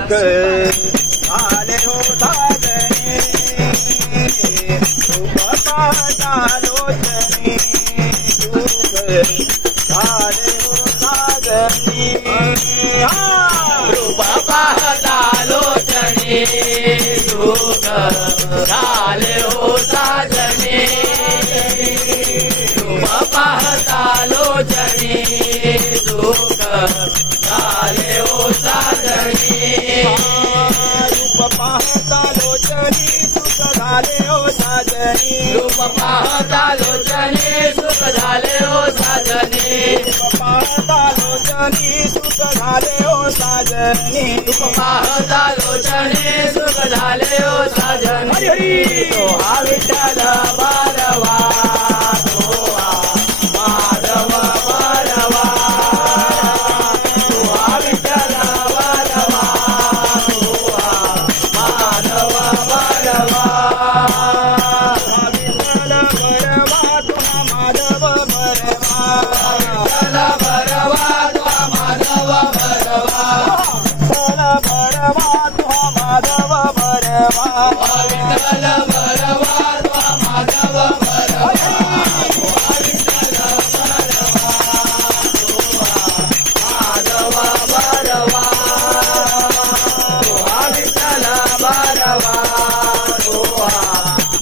सुख झाले हो साजने रूप पाहता लोचने सुख झाले हो साजने रूप पाहता लोचने सुख झाले हो साजने रूप पाहता लोचने सुख झाले हो साजने रूप पाहता लोचने सुख झाले हो साजने रूप पाहता लोचने सुख झाले हो साजने रूप पाहता लोचने सुख झाले हो साजने रूप पाहता लोचने सुख झाले हो साजने तो हा विठ्ठल बारवा तो हा माधव बारवा तो हा विठ्ठल बारवा तो हा माधव बारवा विठ्ठल भरवा तुहा माधव भरवा विठ्ठल भरवा तो माधव भरवा विठ्ठल भरवा तुहा माधव भरवा विठ्ठल भरवा तो माधव भरवा माधव भरवा तो विठ्ठल भरवा तो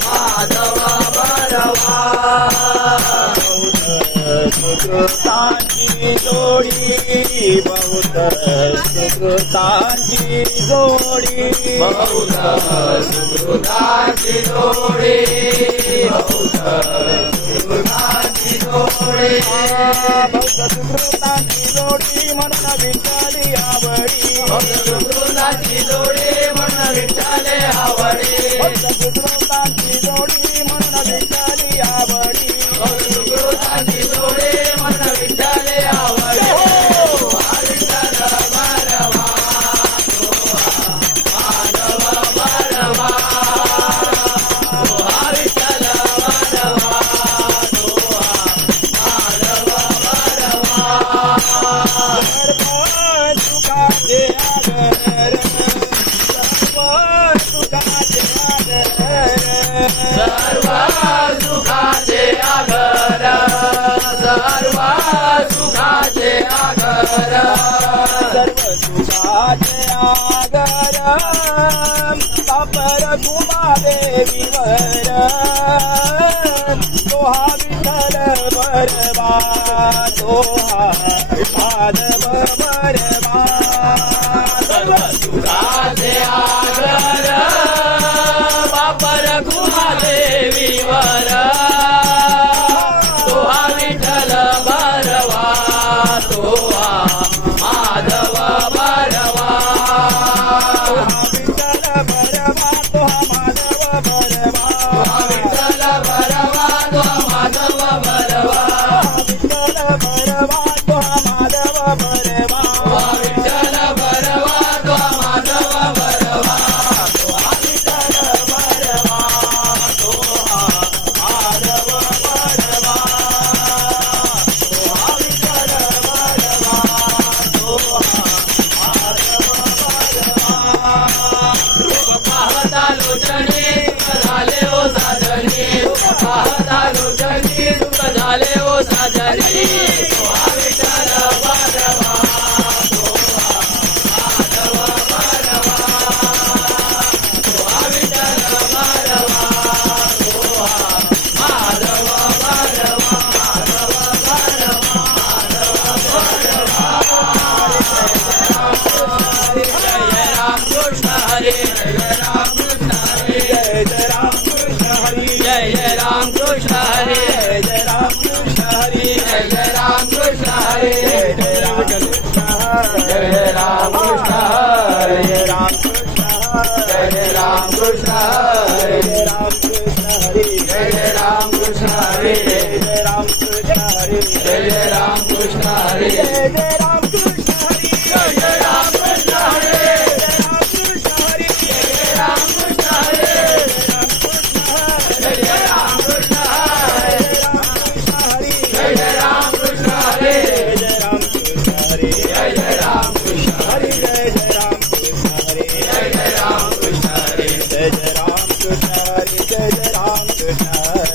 माधव भरवा सुकृतांची जोडी बहुत सुकृतांची जोडी बहुत सुकृताची जोडी बहुत सुकृताची जोडी बहुत सुकृतांची जोडी म्हणून विठ्ठली आवडी बहुत सुकृताची जोडी म्हणून विठ्ठले आवडी बहुत सुकृतांची जोडी म्हणून विठ्ठली आवडी बहुत सुकृताची जोडी म्हणून विठ्ठले आवडी विठ्ठल भरवा माधव भरवा विठ्ठल भरवा माधव भरवा सर्व सुखाचे आदर सर्व सुखाचे आदर सर्व सुखाचे आगर सर्व सुखाचे आगर सर्व सुखाचे आगर पापर घुमा देवीवर तो हा विठ्ठल भरवा तो हा माधव भरवा सर्व सुखाचे आगर बापर घुमा देवीवर तो हा विठ्ठल भरवा तो हा माधव भरवा विठ्ठल भरवा तो हा माधव भरवा विठ्ठल भरवा तो माधव भरवा विठ्ठल भरवा तो हा माधव भरवा विठ्ठल भरवा तो माधव भरवा विठ्ठल भरवा तो हा माधव भरवा विठ्ठल भरवा तो हा पाहता लोचने सुख झाले हो साजने पाहता लोचने सुख झाले हो साजने विठ्ठल भरवा माधव भरवा विठ्ठल भरवा माधव भरवा जय राम कृष्ण हरे जय राम कृष्ण हरे जय राम कृष्ण हरी जय राम कृष्ण हरे जय राम कृष्ण हरी जय राम कृष्ण हरे जय राम कृष्ण जय राम कृष्ण हरे जय राम कृष्ण जय राम कृष्ण हरे जय राम कृष्ण हरी जय राम कृष्ण हरे जय राम कृष्ण हरी जय राम कृष्ण हरे जय राम कृष्ण हरी जय राम कृष्ण हरे जय राम कृष्ण हरी जय राम कृष्ण हरे जय राम कृष्ण हरी जय राम कृष्ण हरे जय राम कृष्ण हरी जय राम कृष्ण हरे जय राम कृष्ण हरी जय जय राम कृष्ण